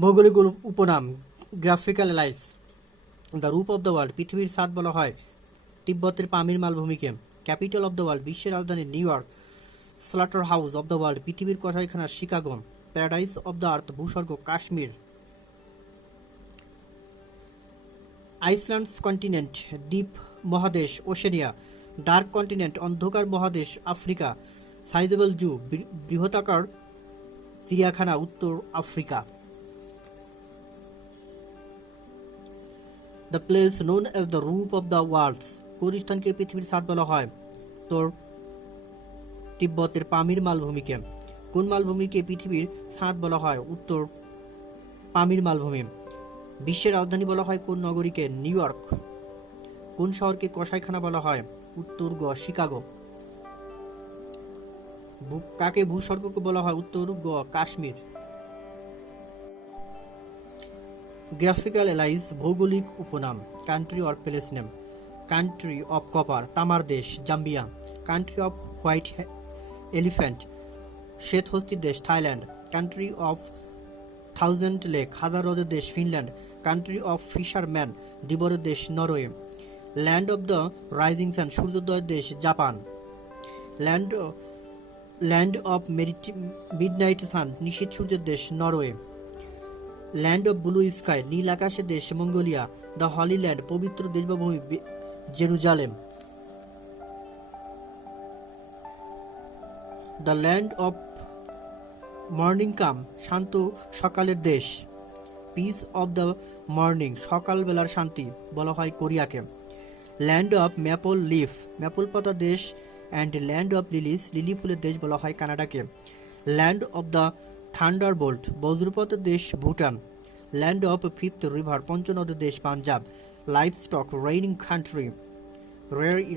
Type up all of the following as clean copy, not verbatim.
ভৌগোলিক উপনাম graphical alias. The roof of the world, পৃথিবীর ছাদ বলা হয় তিব্বতের পামির মালভূমিকে। ক্যাপিটাল অফ দ্য ওয়ার্ল্ড, বিশ্বের রাজধানী New York. Slaughterhouse of the world, পৃথিবীর কসাইখানা Chicago. Paradise of the earth, ভূস্বর্গ কাশ্মীর। আইসল্যান্ডস কন্টিনেন্ট, দ্বীপ মহাদেশ ওশেনিয়া। ডার্ক কন্টিনেন্ট, অন্ধকার মহাদেশ আফ্রিকা। সাইজেবল জু, বৃহতাকার চিড়িয়াখানা উত্তর Africa. The place known as the roof of the world, কোন স্থানকে পৃথিবীর ছাদ বলা হয়? উত্তর তিব্বতের পামির মালভূমিকে। কোন মালভূমিকে পৃথিবীর ছাদ বলা হয়? উত্তর পামির মালভূমি। বিশ্বের রাজধানী বলা হয় কোন নগরীকে? New York. কোন শহরকে কসাইখানা বলা হয়? উত্তর গ শিকাগো। কাকে ভূস্বর্গকে বলা হয়? উত্তর গ কাশ্মীর। গ্রাফিক্যাল এলাইজ, ভৌগোলিক উপনাম। Country or place name. Country of copper, তামার দেশ Zambia. Country of white elephant, শ্বেত হস্তির দেশ Thailand. Country of thousand lake, হাজার হ্রদের দেশ ফিনল্যান্ড। কান্ট্রি অফ ফিশারম্যান, ধীবরের দেশ Norway. Land of the rising sun, সূর্যোদয়ের দেশ Japan. Land of midnight sun, নিশীথ সূর্যের দেশ Norway. Land of blue sky, নীল আকাশের দেশ মঙ্গোলিয়া। দ্য হলি ল্যান্ড, পবিত্র দেশ বা ভূমি Jerusalem. The land of morning calm, শান্ত সকালের দেশ। পিস অফ দ্য মর্নিং, সকালবেলার শান্তি বলা হয় কোরিয়াকে। Land of maple leaf, maple পাতা দেশ। And land of lilies, lily ফুলের দেশ বলা হয় কানাডাকে। ল্যান্ড অফ দ্য থান্ডারবোল্ট, বজ্রপাতের দেশ Bhutan. Land of fifth river, পঞ্চনদের দেশ Punjab. Livestock rearing country,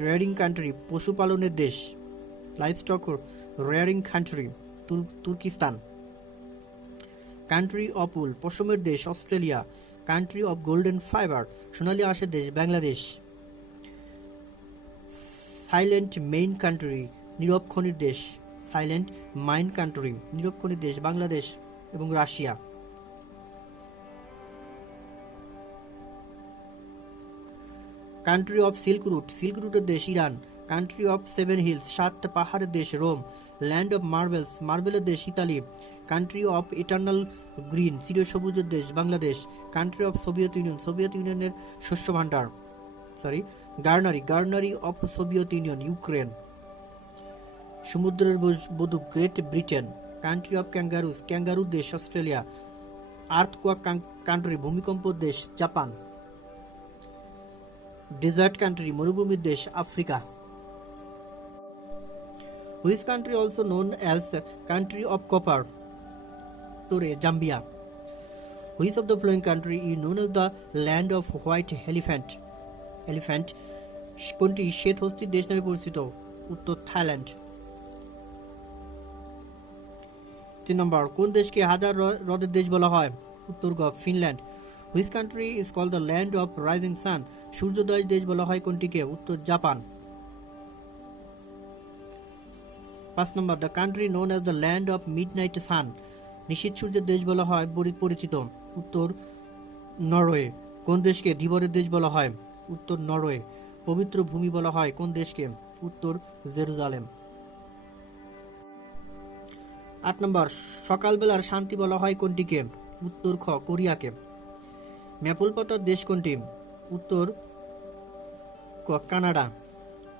rearing country, পশুপালনের দেশ। Livestock rearing country, Turkistan. Country of wool, পশমের দেশ Australia. Country of golden fiber, সোনালী আঁশের দেশ বাংলাদেশ। সাইলেন্ট মেইন কান্ট্রি, নীরব খনির দেশ। সাইলেন্ট মাইন কান্ট্রি, নীরব খনির দেশ বাংলাদেশ এবং Russia. Country of silk route, silk রুটের দেশ Iran. Country of seven hills, সাত পাহাড়ের দেশ রোম। ল্যান্ড অফ মার্বেলস, মার্বেলের দেশ Italy. Country of eternal green, চিরসবুজের দেশ Bangladesh. Country of Soviet Union, Soviet ইউনিয়নের শস্য ভাণ্ডার granary of Soviet Union Ukraine. সমুদ্রের বধূ Great Britain. Country of kangaroos, ক্যাঙ্গারুর দেশ অস্ট্রেলিয়া। আর্থকোয়াক কান্ট্রি, ভূমিকম্প দেশ জাপান। ডেজার্ট কান্ট্রি, মরুভূমির দেশ Africa. Which country also known as country of copper? তোরে Zambia. Which of the following country is known as the land of white elephant, কোনটি শ্বেত হস্তির দেশ নামে পরিচিত? উত্তর থাইল্যান্ড। 3 নম্বর, কোন দেশকে হাজার হ্রদের দেশ বলা হয়? উত্তর গ Finland. Which country is called the land of rising sun, সূর্যোদয়ের দেশ বলা হয় কোনটিকে? উত্তর Japan. 5 number, the country known as the land of midnight sun, নিশীথ সূর্যের দেশ বলা হয় পরিচিত? উত্তর নরওয়ে। কোন দেশকে ধীবরের দেশ বলা হয়? উত্তর নরওয়ে। পবিত্র ভূমি বলা হয় কোন দেশকে? উত্তর জেরুজালেম। 8 নম্বর, সকালবেলার শান্তি বলা হয় কোনটিকে? উত্তর খ কোরিয়াকে। ম্যাপল পাতার দেশ কোনটি? উত্তর ক Canada.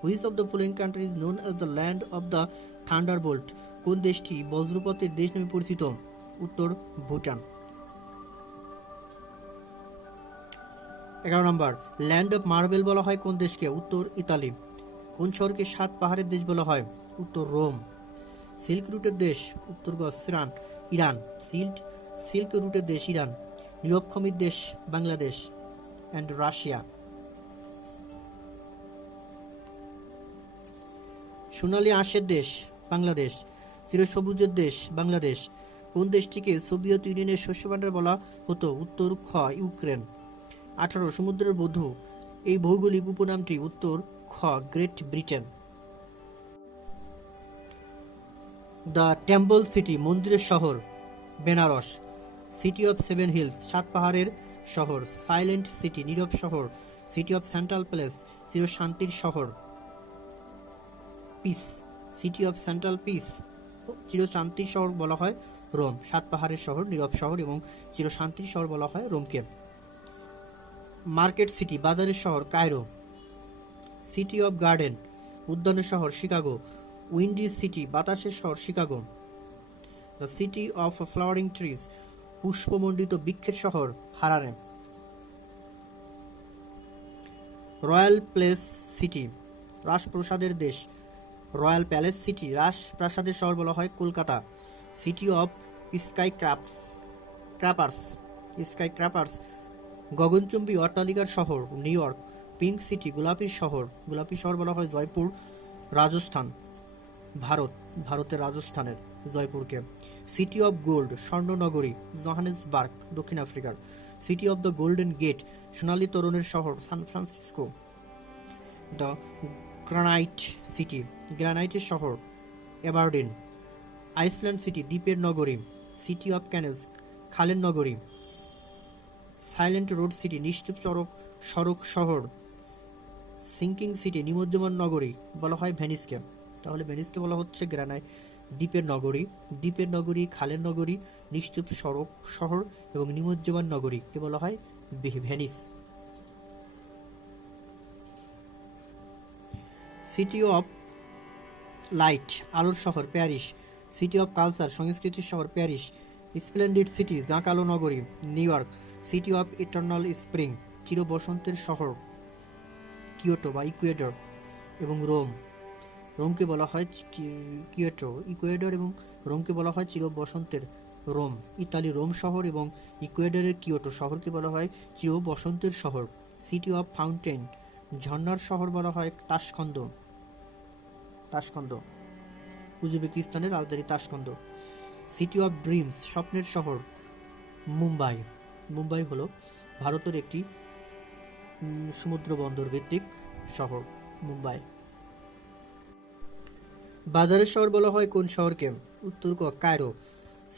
Which of the following country is known as the land of the Thunderbolt, কোন দেশটি বজ্রপাতের দেশ নামে পরিচিত? উত্তর ভুটান। 11 নম্বর, ল্যান্ড অফ মার্বেল বলা হয় কোন দেশকে? উত্তর ইতালি। কোন শহরকে 7 পাহাড়ের দেশ বলা হয়? উত্তর রোম। সিল্ক রুটের দেশ? উত্তর গ ইরান। সিল্ক রুটের দেশ ইরান। নীরবভূমির দেশ বাংলাদেশ অ্যান্ড রাশিয়া। সোনালী আঁশের দেশ বাংলাদেশ। চিরসবুজের দেশ বাংলাদেশ। কোন দেশটিকে সোভিয়েত ইউনিয়নের শস্য ভাণ্ডার বলা হতো? উত্তর খ ইউক্রেন। 18, সমুদ্রের বধূ, এই ভৌগোলিক উপনামটি? উত্তর খ Great Britain. The temple city, মন্দিরের শহর Benaras. City of seven hills, সাত পাহাড়ের শহর। সাইলেন্ট সিটি, নীরব শহর। সিটি অফ সেন্ট্রাল প্লেস, চির শান্তির শহর। Piece, city of central piece, চির শান্তির শহর বলা হয় রোম। সাত পাহাড়ের শহর, নীরব শহর এবং চির শান্তির শহর বলা হয় রোমকে। মার্কেট সিটি, বাজারের শহর কায়রো। সিটি অফ গার্ডেন, উদ্যানের শহর শিকাগো। উইন্ডি সিটি, বাতাসের শহর Chicago. The city of flowering trees, পুষ্পমণ্ডিত বৃক্ষের শহর হারারে। রয়্যাল প্লেস সিটি, রাজপ্রাসাদের দেশ। রয়্যাল প্যালেস সিটি, রাজপ্রাসাদের শহর বলা হয় কলকাতা। সিটি অফ স্কাই ক্র্যাপার্স, গগনচুম্বী অট্টালিকার শহর নিউ ইয়র্ক। পিঙ্ক সিটি, গোলাপি শহর বলা হয় জয়পুর, রাজস্থান। ভারতের রাজস্থানের জয়পুরকে। সিটি অফ গোল্ড, স্বর্ণনগরী জোহানেসবার্গ, দক্ষিণ আফ্রিকার। City of the golden gate, সোনালী তরুণের শহর San Francisco. The granite city, গ্রানাইটের শহর এবারডিন। আইসল্যান্ড সিটি, দ্বীপের নগরী। সিটি অফ ক্যানেলস, খালের নগরী। সাইলেন্ট রোড সিটি, নিশ্চুপ সড়ক শহর। সিঙ্কিং সিটি, নিমজ্জমান নগরী বলা হয় ভেনিসকে। তাহলে ভেনিসকে বলা হচ্ছে গ্রানাইট, দ্বীপের নগরী, খালের নগরী, নিশ্চুপ সড়ক শহর এবং নিমজ্জমান নগরীকে বলা হয় ভেনিস। সিটি অফ লাইট, আলোর শহর প্যারিস। সিটি অফ কালচার, সংস্কৃতির শহর প্যারিস। স্প্লেন্ডিড সিটি, জাঁকালো নগরী new York. City of eternal spring, চির বসন্তের শহর কিয়োটো বা ইকুয়েডর এবং রোমকে বলা হয় ইকুয়েডর এবং রোমকে বলা হয় চির বসন্তের রোম। ইতালি রোম শহর এবং ইকুয়েডরের কিয়োটো শহরকে বলা হয় চির বসন্তের শহর। সিটি অফ ফাউন্টেন, ঝর্ণার শহর বলা হয় তাশখন্দ। উজবেকিস্তানের রাজধানী তাশখন্দ। সিটি অফ ড্রিমস, স্বপ্নের শহর মুম্বাই হলো ভারতের একটি সমুদ্র বন্দর ভিত্তিক শহর মুম্বাই। বাজারের শহর বলা হয় কোন শহরকে? উত্তর ক Cairo.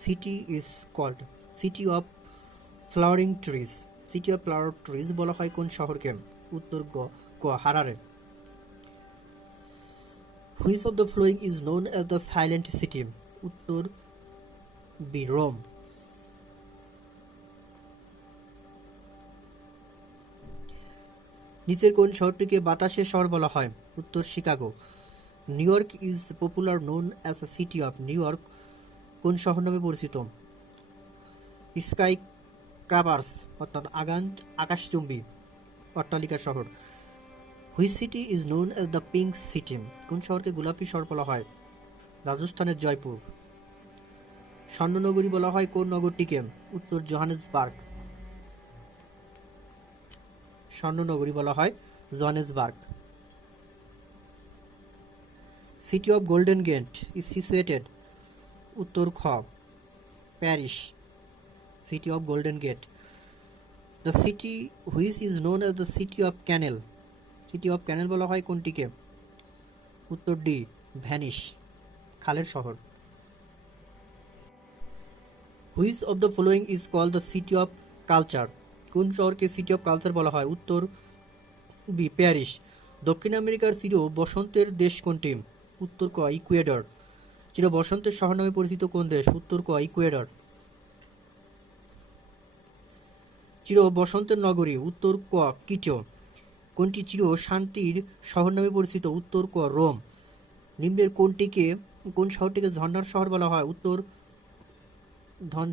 City is called city of flowering trees বলা হয় কোন শহরকে? উত্তর ক Harare. Which of the flowing is known as the silent city? উত্তর বি রোম। নিচের কোন শহরটিকে বাতাসের শহর বলা হয়? উত্তর Chicago. New York is popular known as a city of New York কোন শহর নামে পরিচিত? স্কাই ক্র্যাপার্স অর্থাৎ আকাশচুম্বী অট্টালিকা শহর। Which city is known as the pink city? কোন শহরকে গোলাপি শহর বলা হয়? রাজস্থানের জয়পুর। স্বর্ণনগরী বলা হয় কোন নগরটিকে? উত্তর জোহানেসবার্গ। স্বর্ণনগরী বলা হয় Johannesburg. City of golden gate is situated? উত্তর খ Paris. City of golden gate. The city which is known as the city of canal বলা হয় কোনটিকে? উত্তর ডি ভ্যানিস, খালের শহর। Which of the following is called the city of culture? কোন শহরকে সিটি অফ কালচার বলা হয়? উত্তর বি প্যারিস। দক্ষিণ আমেরিকার চির বসন্তের দেশ কোনটি? উত্তর ক ইকুয়েডর। চির বসন্তের শহর নামে পরিচিত কোন দেশ? উত্তর ক ইকুয়েডর। চির বসন্তের নগরী? উত্তর ক কিটো। কোনটি চির শান্তির শহর নামে পরিচিত? উত্তর ক রোম। নিম্নের কোন শহরটিকে ঝর্ণার শহর বলা হয়? উত্তর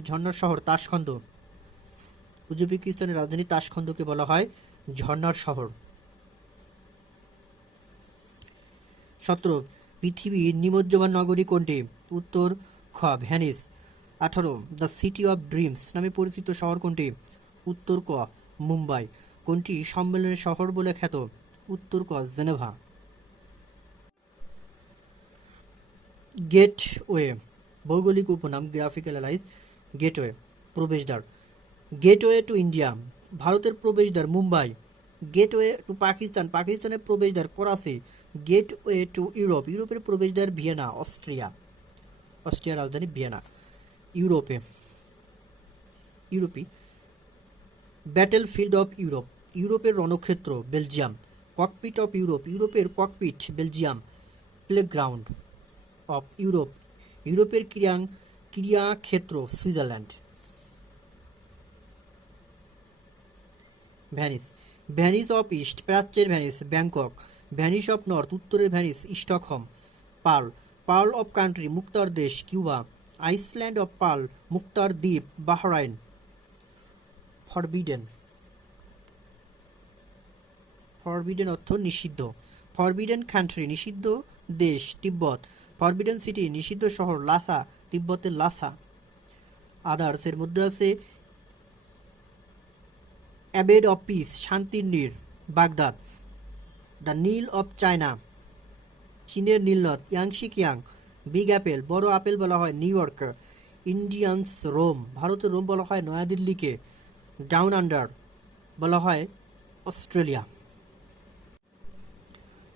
ঝর্ণার শহর তাশখন্দ। উজবেকিস্তানের রাজধানী তাশখন্দকে বলা হয় ঝর্ণার শহর। 17 পৃথিবীর নিমজ্জমান নগরী কোনটি? উত্তর খ Venice. 18 the city of dreams নামে পরিচিত শহর কোনটি? উত্তর ক মুম্বাই। কোনটি সম্মেলনের শহর বলে খ্যাত? উত্তর ক জেনেভা। গেটওয়ে ভৌগোলিক উপনাম গ্রাফিক্যাল অ্যালাইজ। গেটওয়ে প্রবেশদ্বার। গেটওয়ে টু ইন্ডিয়া ভারতের প্রবেশদ্বার মুম্বাই। গেটওয়ে টু পাকিস্তানের প্রবেশদ্বার করাচি। গেটওয়ে টু ইউরোপের প্রবেশদ্বার ভিয়েনা অস্ট্রিয়ার রাজধানী ভিয়েনা। ইউরোপে ইউরোপি। ব্যাটেলফিল্ড অফ ইউরোপ, ইউরোপের রণক্ষেত্র বেলজিয়াম। ককপিট অফ ইউরোপ, ইউরোপের cockpit Belgium. Playground of Europe, ইউরোপের ক্রীড়াক্ষেত্র Switzerland. Venice, Venice of east, প্রাচ্যের Venice Bangkok. Venice of north, উত্তরের Venice Stockholm. Pearl, pearl of country, মুক্তার দেশ কিউবা। আইসল্যান্ড অফ পার্ল, মুক্তার দ্বীপ বাহরাইন। ফরবিডেন, ফরবিডেন অর্থ নিষিদ্ধ। ফরবিডেন কান্ট্রি, নিষিদ্ধ দেশ তিব্বত। ফরবিডেন সিটি, নিষিদ্ধ শহর লাসা, তিব্বতের লাসা। আদার্স এর মধ্যে আছে অ্যাবেড অফ পিস, শান্তির নীড় Baghdad. The Nile of China, চীনের নীলনদ ইয়াংশি কিয়াং। বিগ অ্যাপেল, বড় আপেল বলা হয় নিউ ইয়র্ক। ইন্ডিয়ান্স রোম, ভারতের রোম বলা হয় নয়াদিল্লিকে। ডাউন আন্ডার বলা হয় অস্ট্রেলিয়া।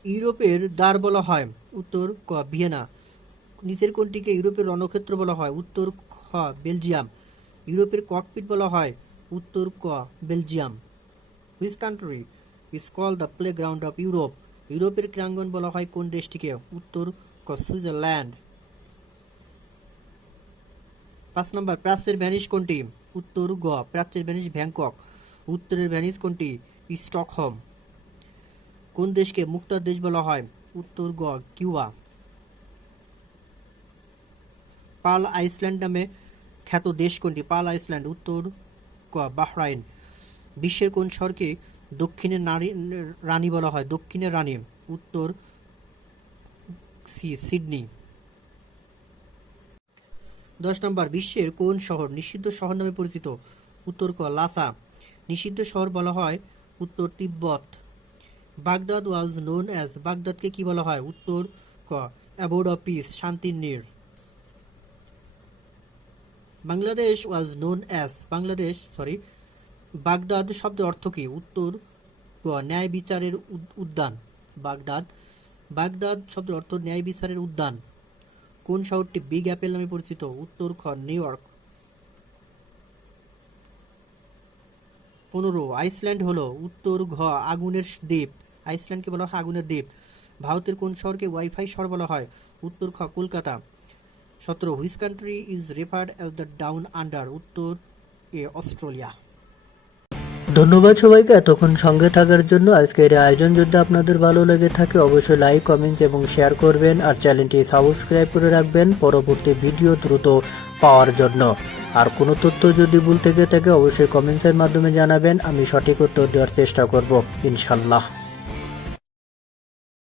ইউরোপের দ্বার বলা হয় উত্তর ক ভিয়েনা। নিচের কোনটিকে ইউরোপের রণক্ষেত্র বলা হয়? উত্তর খ বেলজিয়াম। ইউরোপের ককপিট বলা হয় উত্তর ক Belgium. Which country is call the play ground of Europe, ইউরোপের ক্রীড়াঙ্গন বলা হয় কোন দেশটিকে? উত্তর ক সুইজারল্যান্ড। 5 নম্বর, প্রাচ্যের ভ্যানিস কোনটি? উত্তর গ প্রাচ্যের ভ্যানিস ব্যাংকক। উত্তরের ভ্যানিস কোনটি? স্টকহোম। কোন দেশকে মুক্তার দেশ বলা হয়? উত্তর গ কিউবা। পার্ল আইসল্যান্ড নামে খ্যাত দেশ কোনটি? Pearl island. উত্তর ক বাহরাইন। বিশ্বের কোন শহরকে দক্ষিণের রানী বলা হয়? দক্ষিণের রানী। উত্তর সি সিডনি। 10 নম্বর, বিশ্বের কোন শহর নিষিদ্ধ শহর নামে পরিচিত? উত্তর ক লাসা। নিষিদ্ধ শহর বলা হয় উত্তর Tibet. Baghdad was known as, বাগদাদকে কি বলা হয়? উত্তর ক অ্যাবোর্ড অফ পিস, শান্তির নীড়। Bangladesh was known as, Baghdad শব্দের অর্থ কি? উত্তর ক ন্যায় বিচারের উদ্যান। বাগদাদ শব্দের অর্থ ন্যায় বিচারের উদ্যান। কোন শহরটি বিগ অ্যাপেল নামে পরিচিত? উত্তর খ নিউ ইয়র্ক। 15, আইসল্যান্ড হলো? উত্তর ঘ আগুনের দ্বীপ। আইসল্যান্ডকে বলা হয় আগুনের দ্বীপ। ভারতের কোন শহরকে ওয়াইফাই শহর বলা হয়? উত্তর খ Kolkata. 17, which country is referred as the down under? উত্তর এ অস্ট্রেলিয়া। ধন্যবাদ সবাইকে এতক্ষণ সঙ্গে থাকার জন্য। আজকের এই আয়োজন যদি আপনাদের ভালো লেগে থাকে অবশ্যই লাইক, কমেন্ট এবং শেয়ার করবেন, আর চ্যানেলটি সাবস্ক্রাইব করে রাখবেন পরবর্তী ভিডিও দ্রুত পাওয়ার জন্য। আর কোনো তথ্য যদি ভুল থেকে থাকে অবশ্যই কমেন্টসের মাধ্যমে জানাবেন, আমি সঠিক উত্তর দেওয়ার চেষ্টা করব ইনশাল্লাহ।